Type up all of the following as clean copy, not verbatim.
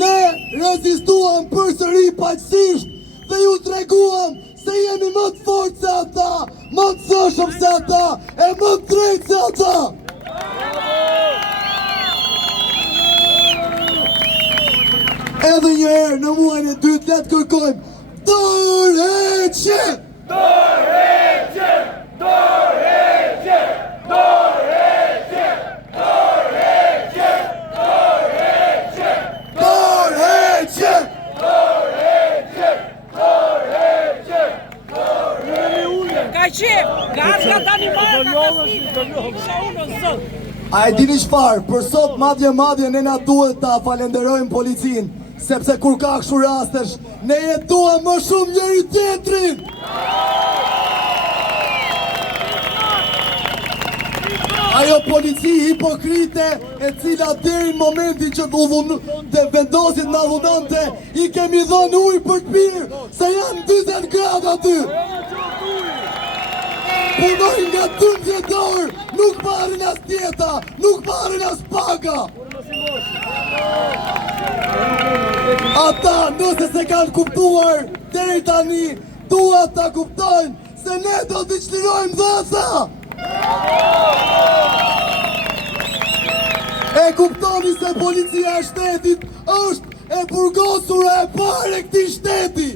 Ne rezistuam përsëri paqësisht dhe ju treguam se jemi më të fortë se ata, më të zëshëm se ata, e më të drejtë se ata. Edhe një herë në muajin e dytë le të kërkojmë dorëheqje! Dorëheqje! Dorëheqje! Dorëheqje! Dorëheqje! Dorëheqje! Dorëheqje! Dorëheqje! Dorëheqje! Dorëheqje! Ka qef, garga tani marrë ka kasnime, kisha unë o zot. A e dini çfarë? Për sot madje ne na duhet ta falenderojmë policinë, sepse kur ka kështu rastesh, ne jetuam më shumë njëri tjetrin. Ajo polici hipokrite e cila deri në momentin që të vendosit na dhunonte, i kemi dhënë ujë për të pirë, se janë 40 gradë aty. Punojnë nga 12 orë, nuk marrin as djeta, nuk marrin as paga. Ata nëse se kanë kuptuar deri tani, duhet ta kuptojnë se ne do t'i çlirojmë dhasa. E kuptoni se policia e shtetit është e burgosur e parë e këtij shteti.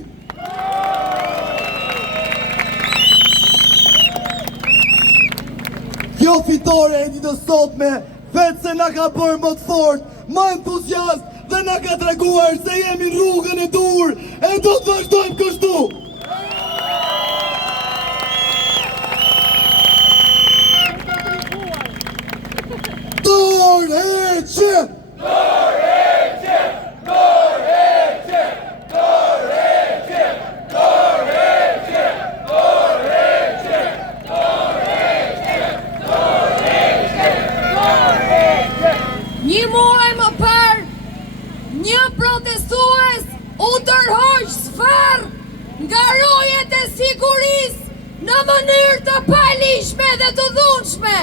Kjo fitore e ditës sotme vetë se na ka bërë më të fortë, më entuziast dhe na ka treguar se jemi rrugën e dur e do të vazhdojmë kështu. Dorëheqje! Dorëheqje! Dorëheqje! Dorëheqje! Dorëheqje! Dorëheqje! Dorëheqje! Dorëheqje! Një muaj më parë, një protestues u tërhoq sfarë nga rojet e sigurisë në mënyrë të paligjshme dhe të dhunshme.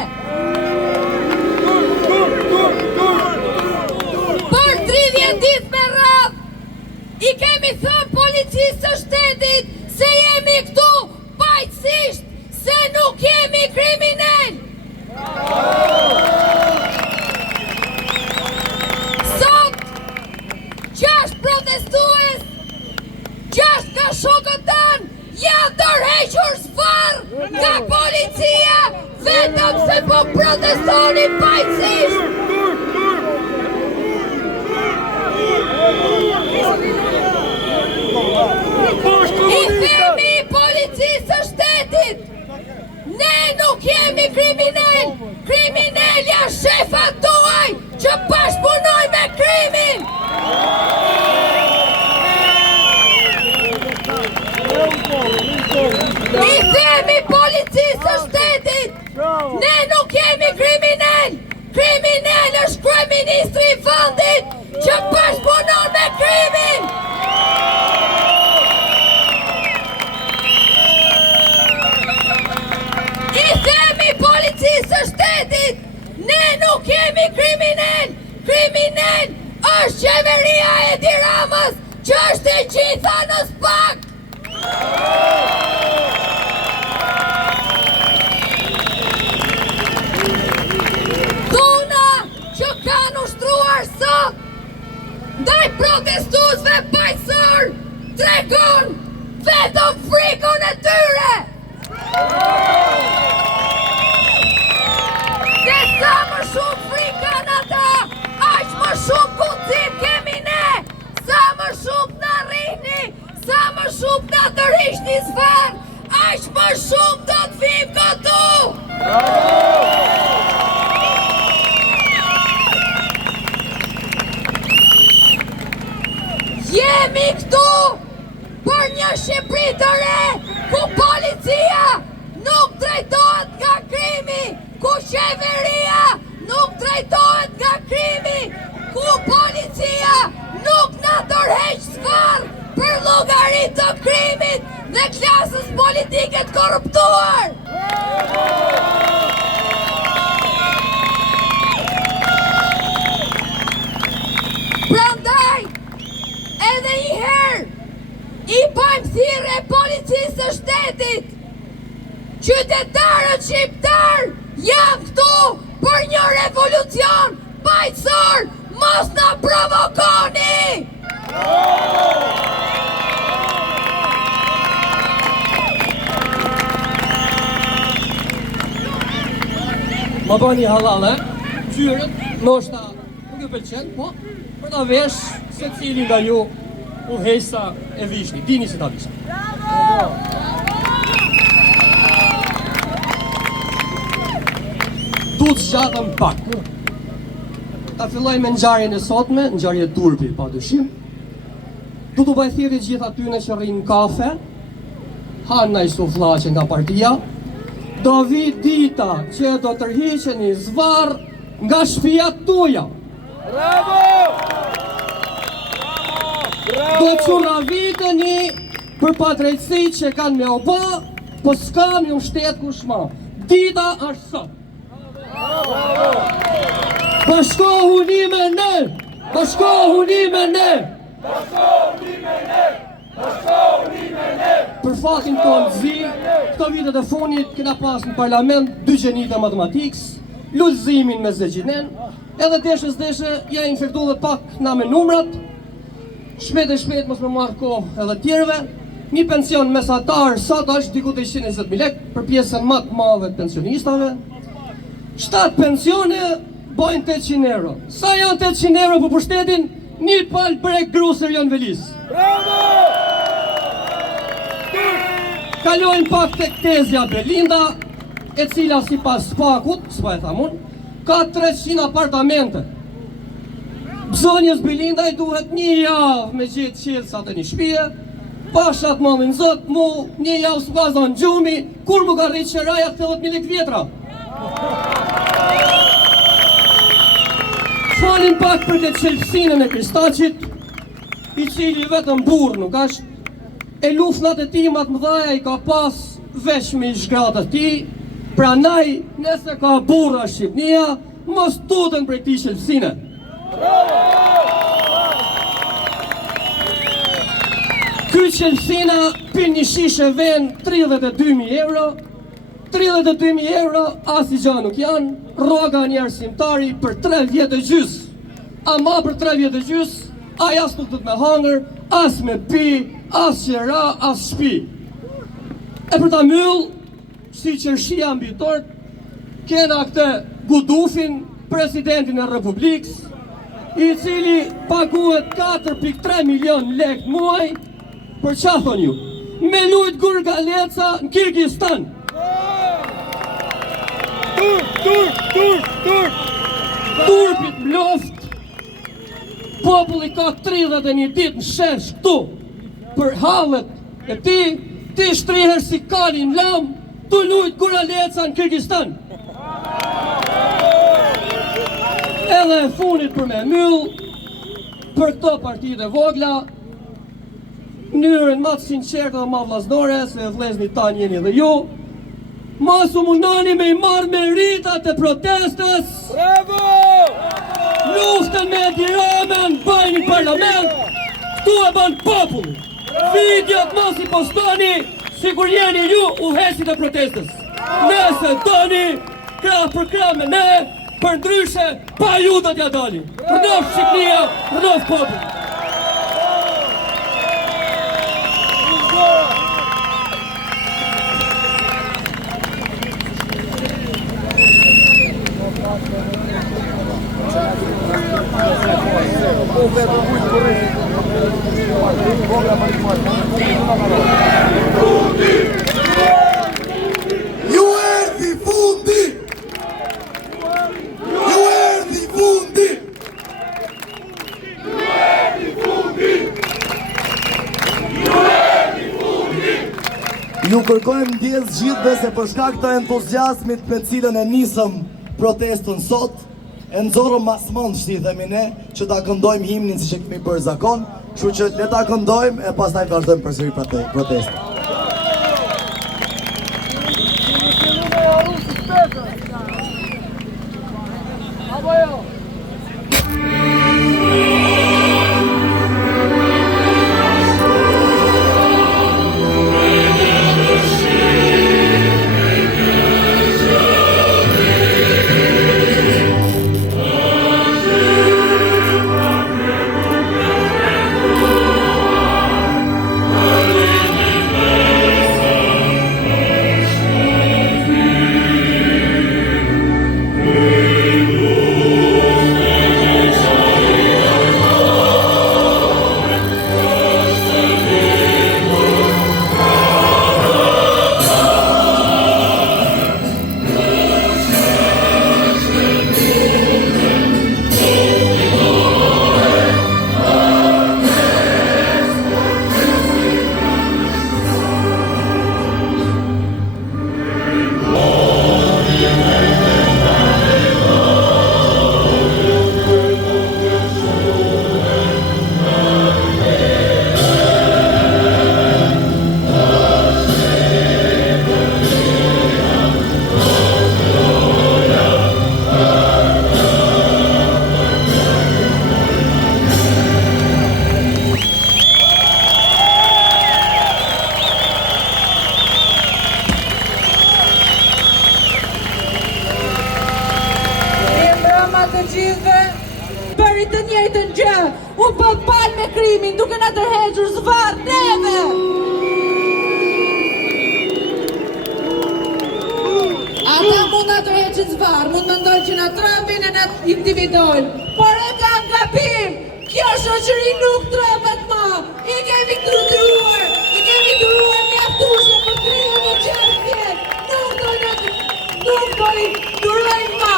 Për 30 ditë me radhë, i kemi thënë policisë së shtetit se jemi këtu paqësisht, se nuk jemi kriminal. Sot, 6 protestues, 6 nga shokët tanë, janë tërhequr sfarë nga policia, vetëm se po protestonin paqësisht. I themi policisë së shtetit, ne nuk jemi kriminal, kriminalja shefat tuaj që bashkëpunojnë me krimin. I themi policisë së shtetit, ne nuk jemi kriminal, kriminal është kryeministri i vendit që bashkëpunon me krimin. I themi policisë së shtetit, ne nuk jemi kriminal, kriminal është qeveria e Edi Ramës që është e gjitha në SPAK. Dhuna që kanë ushtruar sot ndaj protestuesve paqësor tregon vetëm frikën e tyre. Se sa më shumë frikë kanë ata, aq më shumë kucim kemi ne. Sa më shumë na rrihni, sa më shumë na tërhiqni sfarë, aq më shumë do të vim këtu. Jemi këtu për një Shqipëri të re, ku policia nuk drejtohet nga krimi, ku qeveria nuk drejtohet nga krimi, ku policia nuk na tërheq sfarë për llogaritë të krimit dhe klasës politike të korruptuar. Prandaj, I bëjmë thirrje policisë së shtetit. Qytetarët shqiptar janë këtu për një revolucion paqësor, mos na provokoni! Ma bani halal, gjyrët, ndoshta nuk ju pëlqen, po për ta vesh se cili nga ju udhëheqësa e vishni, dini se ta vishni. Du të zgjatëm pak. Ta filloj me ngjarjen e sotme, ngjarje turpi, padyshim. Du të bëj thirrje gjithë atyre që rrinë kafe, hanë naj sufllaqe nga partia. Do vi dita që do tërhiqeni zvarr nga shtëpiat tuaja. Bravo! Do çurraviteni për padrejtësi që kanë me oba, po s'kam ju mbështet kush më. Dita është sot. Bashkohuni me ne! Bashkohuni me ne! Për fatin tonë zi, këto vitet e funit kena pas në parlament 2 gjenit e matematikës, lullëzimin me zëgjinen, edhe deshe ja infektu dhe pak na me numrat, shpet e shpet mos me marrë kohë edhe tjerve, një pension mesatar sot është diku të 120.000 lek për pjesën më të madhe të pensionistave, 7 pensione bojnë 800 euro. Sa janë 800 euro për pushtetin? Një pal brek grusër janë velis. Kalojnë pak tek Tezja Belinda, e cila si pas spakut, s'pa e thamun, ka 300 apartamente. Bzonjës Belinda i duhet 1 javë me gjithë qelësat e një shpije, pashat mëllin zot, mu 1 javë s'pazan gjumi, kur mu ka rritë qeraja 80.000 lek vjetra. Falin pak për këtë qelësinën e Kristaqit, i cili vetëm burr nuk ashtë, e lufnat e ti matë mëdhaja i ka pas veç me i shgratët ti, pra naj, nëse ka burra Shqipnia, mos tutën për këti qelësine. Ky qelësina për një shishe ven 32.000 euro, 32.000 euro as i gja nuk janë, roga një arsimtari për 3 vjetë e gjys. Ama për 3 vjetë e gjys, aj as nuk të me hangër, as me pi, as qera, as shpi. E për ta myll, si qërshia mbi tort, kena këtë Gudufin, presidentin e Republikës, i cili paguhet 4.3 milion lek muaj, për qa thon ju? Me lujt gurgaleca në Kirgistan. Turpit mloft, populli ka 31 dit në shesh këtu, për hallet e ti shtriher si kani në lam, tu lujt gurgaleca në Kirgistan. Edhe e funit për me myll, për këto partitë e vogla, mënyrën ma të sinqertë dhe ma vllaznore, se vlezni tanë jeni dhe ju, mos u mundoni me i marrë meritat e protestës. Bravo! Luftën me Edi Ramën bëjnë në parlament, këtu e bënë populli. Videot mos i postoni, sigur jeni ju udhëheqësit e protestës. Nëse doni, krah për krah me ne, për ndryshe, pa ju do t'ja dali. Rënof Shqipnia, rënof populli. Ju erdhi fundi! Ju erdhi fundi! Ju kërkojmë ndjes gjithëve se për shkak të entuziasmit me cilën e nisëm protestën sot, e nxorëm mas mend themi ne që ta këndojmë himnin siç e kemi bërë zakon, kështu që le ta këndojmë e pastaj vazhdojmë përsëri protestën. bëni të njëjtën gjë. U bë pal me krimin, duke na tërhequr zvarr neve. Ata mund na tërheqin zvarr, mund mendojnë që na trapin e na intimidojnë, por e kanë gabim. Kjo shoqëri nuk trapet më. I kemi turuar mjaftueshëm për 36 vjet. Nuk do i durojmë më.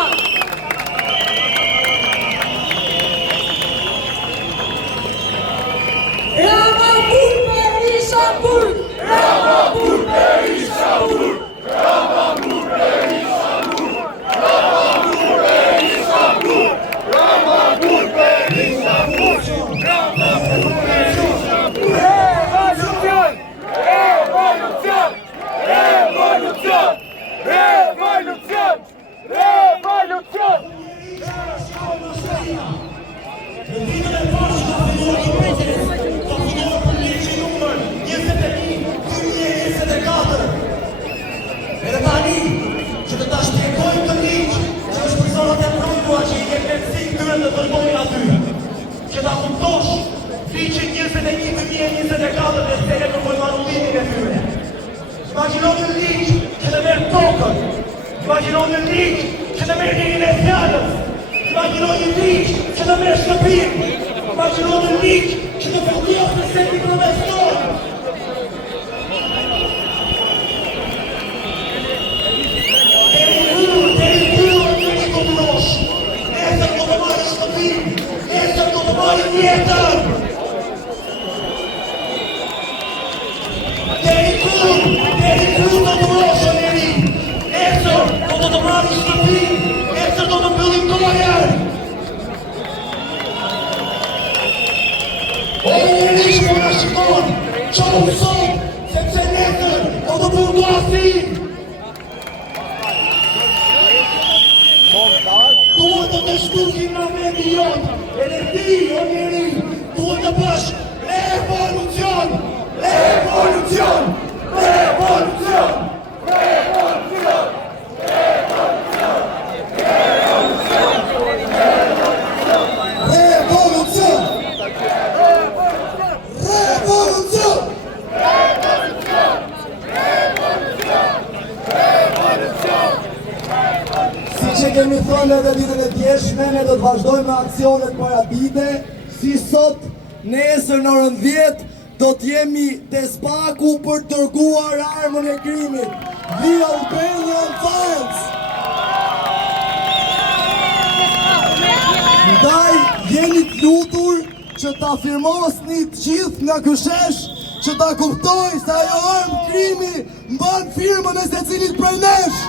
Rama Bur Berisha Bur! Rama Bur Berisha Bur! Rama Bur Berisha Bur! Rama Bur Berisha Bur! Rama Bur Berisha Bur! Rama Bur Berisha Bur! Revolucion! Revolucion! Revolucion! Revolucion! Revolucion! Edhe tani, që të ta shpjegojmë të ligj, që është personat e prunduar që i ke plotësi këtyre të vërbojnë aty. Që ta kuptosh, ligjin 21/2024 dhe se e kërkojnë anullimin e tyre. Imagjino një ligj që të merr tokën, imagjino një ligj që të merr lirin e fjalës, imagjino një ligj që të merr shtëpinë, imagjino një ligj që të përdios në seti profesor. Duhet të të shtukim në vendi jonë, e në ti, o njeri, duhet të bësh revolucion, revolucion, revolucion, revolucion, revolucion, revolucion, revolucion, që kemi thënë edhe ditën e djeshme, ne do të vazhdojmë me aksionet paradite, si sot, nesër në orën 10, do t'jemi te Spaku për të dërguar armën e krimit. The Albanian Files! Ndaj, jeni të lutur që ta firmosni të gjithë nga ky shesh, që ta kuptoj se ajo armë krimi mban firmën e secilit prej nesh.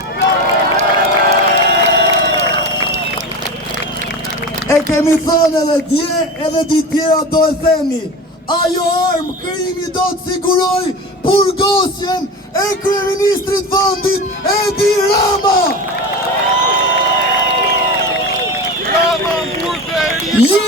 E kemi thënë edhe dje, edhe ditë tjera do e themi. Ajo armë krimi do të siguroj burgosjen e kryeministrit vendit Edi Rama. Rama Bur Berisha! Ju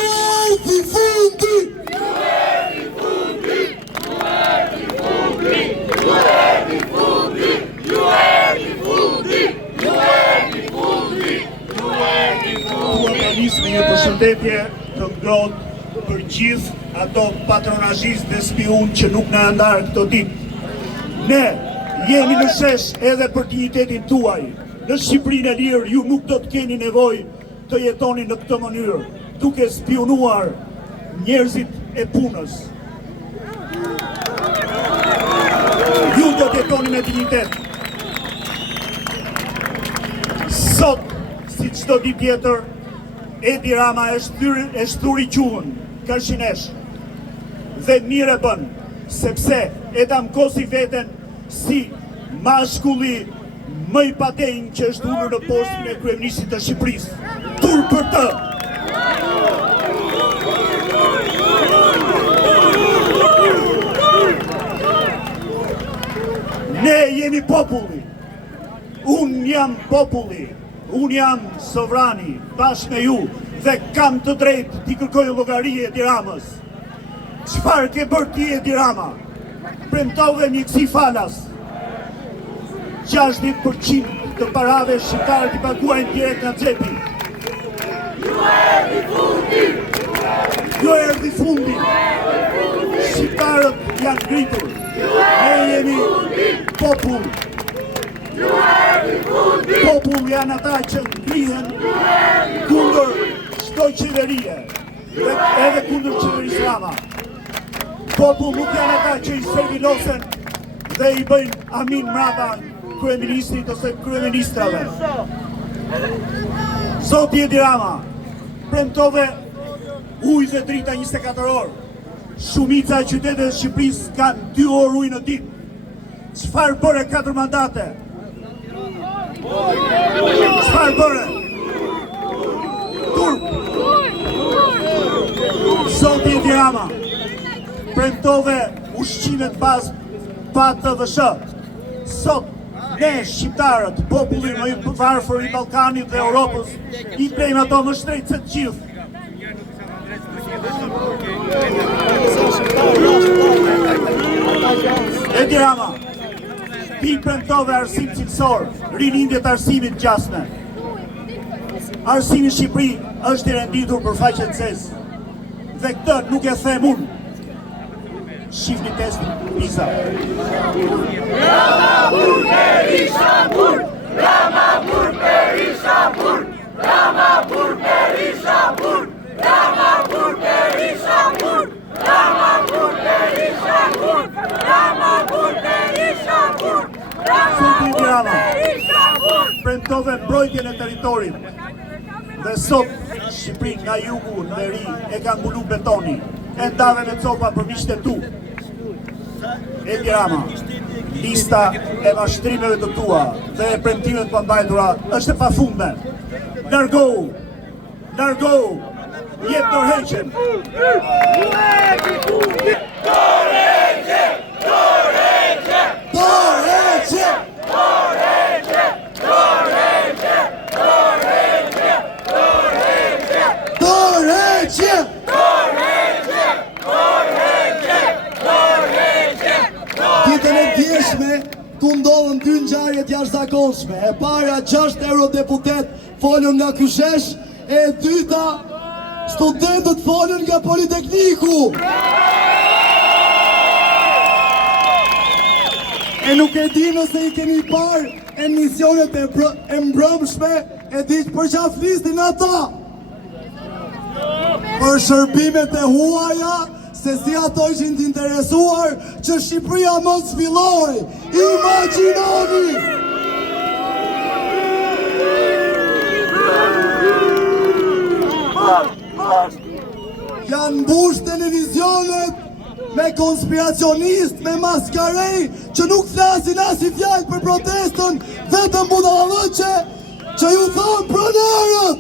erdhi fundi! Ju erdhi fundi! Ju erdhi fundi! Ju erdhi fundi! Ju erdhi fundi! Ju erdhi fundi! Ju erdhi fundi! Nisë një përshëndetje të ngrohtë për gjithë ato patronazhistë dhe spiun që nuk na ndarë këto ditë. Ne jemi në shesh edhe për dinjitetin tuaj. Në Shqipërinë e lirë ju nuk do të keni nevojë të jetoni në këtë mënyrë, duke spionuar njerëzit e punës. Ju do të jetoni me dinjitet. Sot, si çdo ditë tjetër, Edi Rama e shtruri gjuhën, Këshinesh, dhe mire bën, sepse e damkosi veten si mashkulli më i padenjë që është ulur në postin e kryeministit të Shqipërisë. Tur për të! Ne jemi populli, unë jam populli, unë jam sovrani, bashkë me ju, dhe kam të drejtë t'i kërkoj llogari Edi Ramës. Çfarë ke bërë ti Edi Rama? Premtove mjekësi falas. 60% të parave shqiptarët i paguajnë direkt nga xhepi. Ju erdhi fundi! Ju erdhi fundi. Shqiptarët janë ngritur. Ne jemi popull. Popull janë ata që ngrihen kundër çdo qeverie, edhe kundër qeverisë Rama. Popull nuk janë ata që i servilosen dhe i bëjnë amin mrapa kryeministrit ose kryeministrave. Zoti Edi Rama premtove ujë dhe drita 24 orë. Shumica e qyteteve të Shqipërisë kanë 2 orë ujë në ditë. Çfarë bëre 4 mandate? Çfarë bëre? Turp. Zoti Edi Rama premtove ushqime të bazë pa TVSH. Sot ne shqiptarët, populli më i varfër i Ballkanit dhe Europës, i blejmë ato më shtrejt se të gjithë. Edi Rama, ti premtove arsim cilësor, rinindjet arsimit gjasme. Arsimi në Shqipëri është i renditur për faqe të zezë. Dhe këtë nuk e them unë. Shifni testin PISA. Rama Burg Berisha Burg! Rama Burg Berisha Burg! Rama Burg Berisha Burg! Rama Burg Berisha Burg! Rama Burg Berisha Burg! Rama Burg Berisha Burg! Rama Burg Berisha Burg! Premtove mbrojtjen e territorit. Dhe sot Shqipëri nga jugu në veri e ka mbulu betoni. E ndave me copa për miqtë e tu. Edi Rama, lista e mashtrimeve të tua dhe e premtimet të pambajtura është e pafundme. Largohu, largohu, jep dorëheqjen. Ditën e djeshme tu ndodhën 2 ngjarje të jashtëzakonshme. E para 6 eurodeputet folën nga Kyshesh, e dyta studentët folën nga Politekniku. E nuk e di nëse i keni parë emisionet e mbrëmshme, e di që për çfarë flisnin ata. Për shërbimet e huaja, se si ato ishin të interesuar që Shqipëria mos zhvilloj. Imagjinoni! Janë mbush televizionet me konspiracionist, me maskarej që nuk flasin as i fjalë për protestën, vetëm budallëqe që ju thonë pronarët.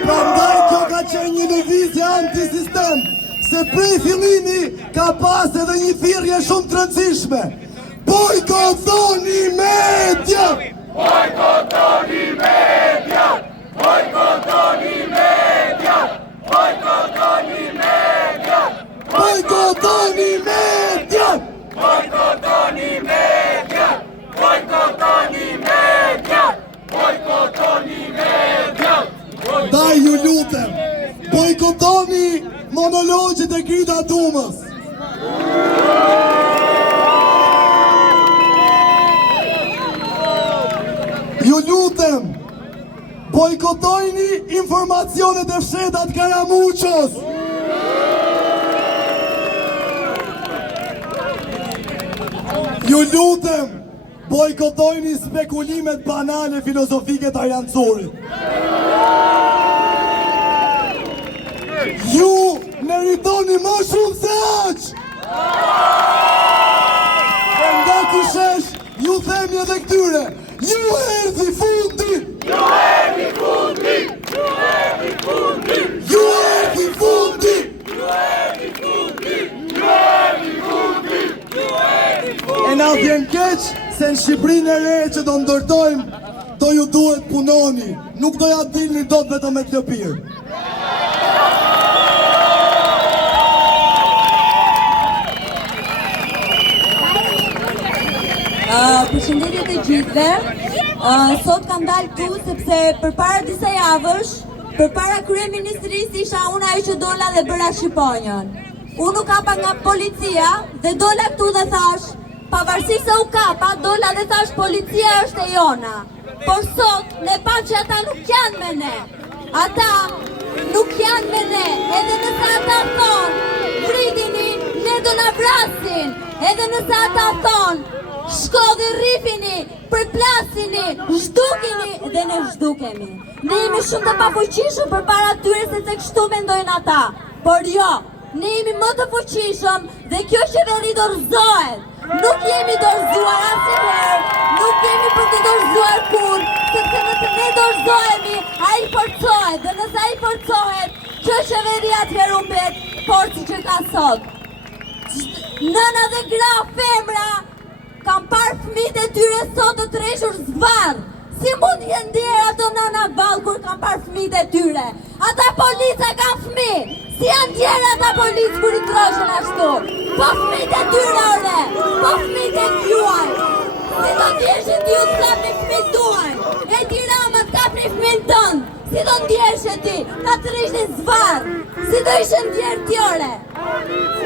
Prandaj kjo ka qenë një lëvizje antisistem, se prej fillimi ka pas edhe një thirrje shumë të rëndësishme. Bojkotoni media! Bojkotoni media! Bojkotoni media! Bojkotoni media! Bojkotoni media! Bojkotoni media! Bojkotoni media! Bojkotoni media! Daj ju lutem, bojkotoni monologjet e Grida Dumës. Ju lutem, bojkotojni informacionet e fshetat Karamuqës. Ju lutem, bojkotojni spekulimet banale filozofike të Arjan Curit. Ju meritoni më shumë se aq! E nga Kyshesh, ju themi edhe këtyre, ju erdhi fundi! Ju erdhi fundi! Ju erdhi fundi! Ju erdhi fundi! Ju erdhi fundi! Ju erdhi fundi! Ju erdhi fundi! E na vjen keq se në Shqipërinë e re që do ndërtojmë, do ju duhet punoni, nuk do ja dilni dot vetëm me të lëpirë. Përshëndetje të gjithëve. Sot kam dalë këtu sepse përpara disa javësh Përpara kryeministrisë isha unë ajo që dola dhe bëra shqiponjën. Unë u kapa nga policia dhe dola këtu dhe thash, pavarësisht se u kapa, dola dhe thash policia është e jona. Por sot ne pam që ata nuk janë me ne. Ata nuk janë me ne, edhe nëse ata thonë, vritini, ne do na vrasin, edhe nëse ata thonë, shko dhe rrifini, përplasini, zhdukini dhe ne zhdukemi. Ne jemi shumë të pafuqishëm përpara tyre se kështu mendojnë ata. Por jo, ne jemi më të fuqishëm dhe kjo qeveri dorëzohet. Nuk jemi dorëzuar asnjëherë, nuk jemi për të dorëzuar kur, sepse nëse ne dorëzohemi, ai forcohet dhe nëse ai forcohet, kjo qeveri atëherë humbet forcën që ka sot. Nëna dhe gra, femra, kam parë fëmijët e tyre sot të treshur zvarr. Si mund jenë ndjerë ato nëna vallë kur kam parë fëmijët e tyre? Ata polica kanë fëmijë. Si janë ndjerë ata policë kur i troshen ashtu? Po fëmijët e tyre ore, po fëmijët e juaj. Si do ndjeshe ti u të kapni fëmijët tuaj? E ti Rama të kapni fëmijën tënd. Si do ndjeshe ti? Ta të rishtë zvarë. Si do ishe ndjerë tjore?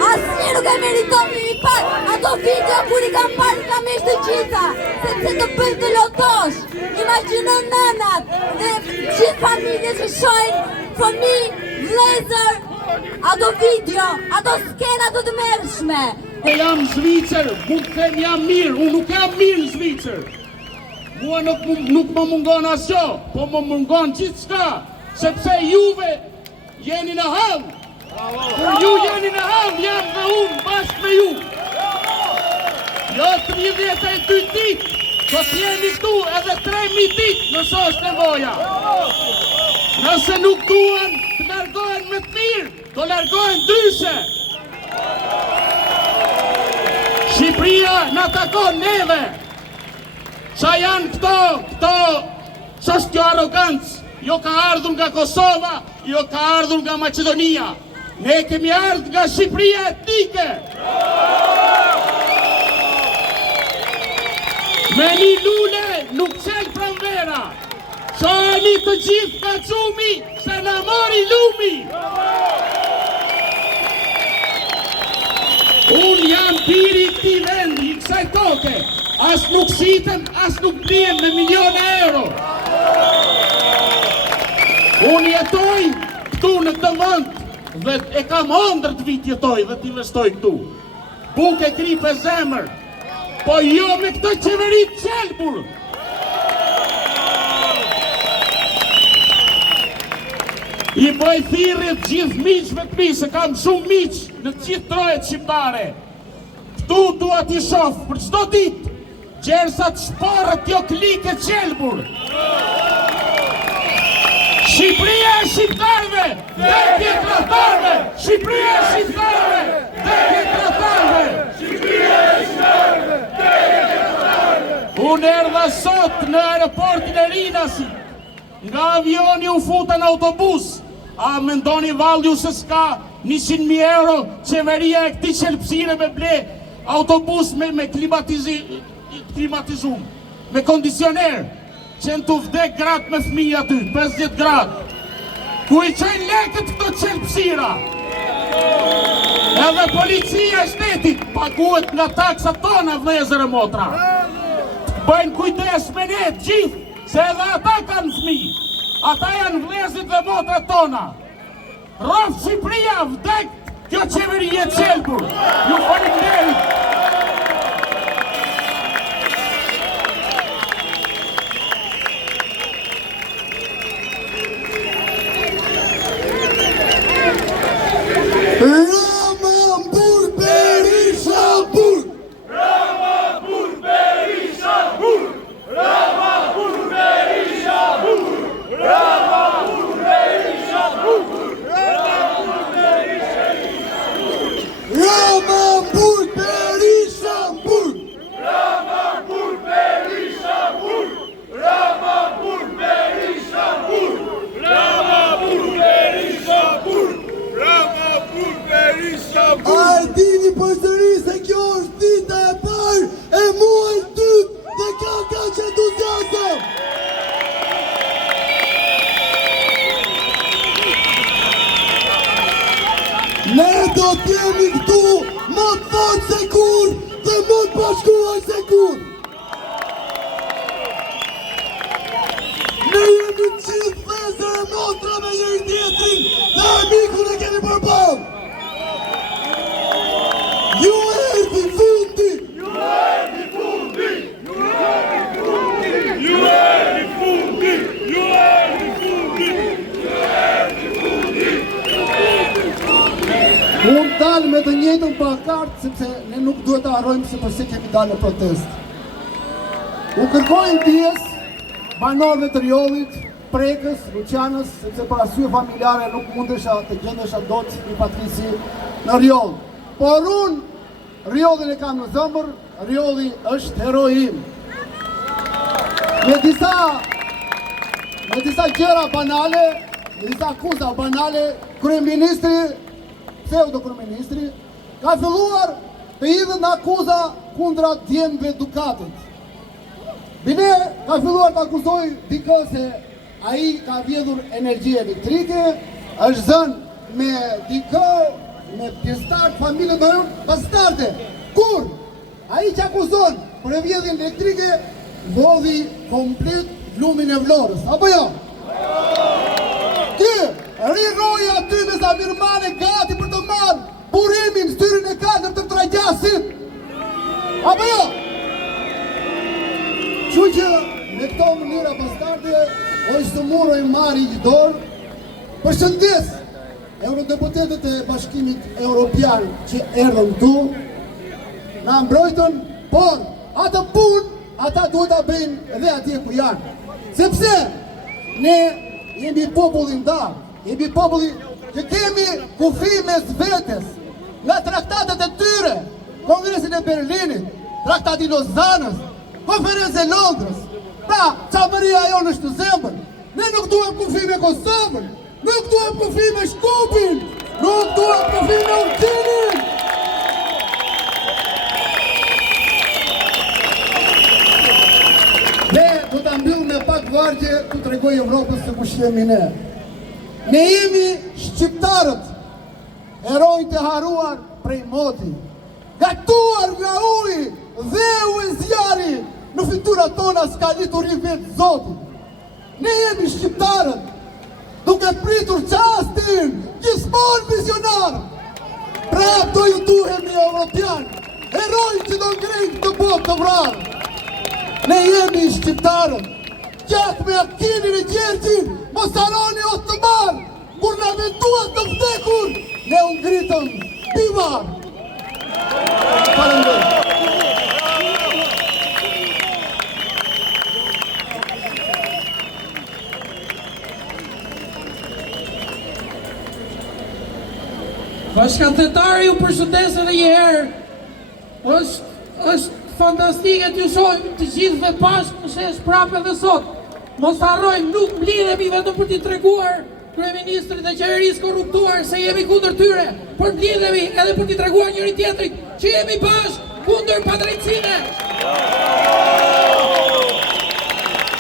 Asnjë nuk e meriton një pak. Ato video kur i kam parë i kam ishtë të gjitha, sepse të bëjnë të lotosh. Imagjino nënat dhe gjithë familje që shojnë fëmijë, vlezër, ato video, ato skena të mërshme. Jam Zvicër, mund të them jam mirë, unë nuk jam mirë në Zvicër. Mua nuk më mungon asjo, po më mungon gjithë shka, sepse juve jeni në havë. Kur ju jeni në havë, jam dhe unë bashkë me ju. Jo 32 ditë, do t'jeni këtu edhe 3.000 ditë nëse është nevoja. Nëse nuk duan të largohen me të mirë, do largohen dyshe. Shqipëria në takon neve. Qa janë këto, s'është kjo arogancë. Jo ka ardhur nga Kosova, jo ka ardhur nga Macedonia. Ne kemi ardhur nga Shqipëria etnike. Me një lule nuk qelë pranvera. Shojeni të gjithë ka qumi, se na mori lumi. Unë jam biri këti vendi, i kësaj toke. As nuk sitem, as nuk blihem me milione euro. Unë jetoj këtu në këtë vend dhe e kam ëndër të vit jetoj dhe të investoj këtu. Buk e krip e zemër, po jo me këtë qeveri të qelbur. I bëj thirrjet gjithë miqve të mi, se kam shumë miq në të gjithë trojet shqiptare. Këtu dua t'i shoh për çdo ditë, gjersa të shparët kjo klike qelbur. Shqipëria e shqiptarëve, vdekje kratarëve! Shqipëria e shqiptarëve, vdekje kratarëve! Shqipëria e shqiptarëve, vdekje kratarëve! Unë erdha sot në aeroportin e Rinasit. Nga avioni u futa në autobus. A mendoni valli ju se s'ka 100.000 euro qeveria e këti qelpsire me ble autobus me klimatizum, me kondicioner, që në të vdek gratë me fëmija ty, 50 gratë. Ku i qenë leket këto qelpsira? Edhe policia e shtetit paguhet nga taksat tona, vlezër e motra. Bëjnë kujdes me ne gjithë, se edhe ata kanë fëmi. Ata janë vlezit dhe motra tona. Rrëf Shqipëria, vdek kjo qeveri e qelbur. Ju faleminderit. Ramambur Berisha Bur! Ramambur Berisha Bur! Ramambur Berisha Bur! Ramambur Berisha Bur! Ramambur Berisha Bur! Ramambur Berisha do t'jemi këtu më të fortë se kur dhe më të bashkuar se kur. Ne jemi të gjithë vëllezër e motra me njëri tjetrin dhe amikun e kemi përballë. Ju erdhi fundi! Ju erdhi fundi! Ju erdhi fundi! Ju erdhi fundi! Ju erdhi fundi! Ju erdhi fundi! Unë dalë me të njëjtën pankartë sepse ne nuk duhet të harrojmë se përse kemi dalë në protest. U kërkoj ndjes banorëve të Riollit, Prekës, Luçanës, sepse për arsye familjare nuk mundesha të gjendesha dot një patrisi në Rioll. Por unë Riollin e kam në zëmër, Riolli është heroi im. Me disa gjëra banale, me disa akuza banale, kryeministri, pseudo-kryeministri, ka filluar të hidhet në akuza kundra djemve Dukatit. Bine ka filluar të akuzoj dikë se ai ka vjedhur energji elektrike, është zënë me dikë, me pjesëtarë familje më bastarde. Kur ai që akuzon për e vjedhjen elektrike, mbodhi komplet lumin e Vlorës, apo jo? Ky riroj aty me Samir Mane gati për të marrë burimin styrën e 4 të trajgjasit. Apo jo? Që që me këto mënyra bastarde, ojë së muro i marri i dorë, përshëndes eurodeputetët e Bashkimit Europian që erdhën tu, na mbrojtën, por atë punë, ata duhet ta bëjnë edhe atje ku janë. Sepse ne jemi popullin ndarë, jemi populli që kemi kufi mes vetes, nga traktatet e tyre, Kongresin e Berlinit, Traktati Lozanës, Konferencë e Londrës. Pra, çamëria jonë është në zemër. Ne nuk duhem kufi me Kosovën, nuk duhem kufi me Shkupin, nuk duhem kufi me Urqinin. Ne do ta mbyll me pak vargje ku tregoj Evropës se kush jemi ne. Ne jemi shqiptarët, herojt e haruar prej moti, gatuar nga uji dhe u e zjari, në fytyrat tona s'ka litur i vetë Zotit. Ne jemi shqiptarët, duke pritur qastin, gjithmonë vizionar. Prap do ju duhemi Europian, heroj që do ngrejnë të botë të vrarë. Ne jemi shqiptarët, gjak me Akinin e Gjergjin, mos harroni Osman, kur na venduat të vdekur, ne u ngritëm bivar. Faleminderit. Bashkëtetari ju përshëndes edhe një herë. Është fantastike t'ju shohim të gjithëve bashkë në shesh prapë edhe sot. Mos harrojmë, nuk mblidhemi vetëm për t'i treguar kryeministrit e qeverisë korruptuar se jemi kundër tyre, por mblidhemi edhe për t'i treguar njëri tjetrit që jemi bashkë kundër padrejtësine.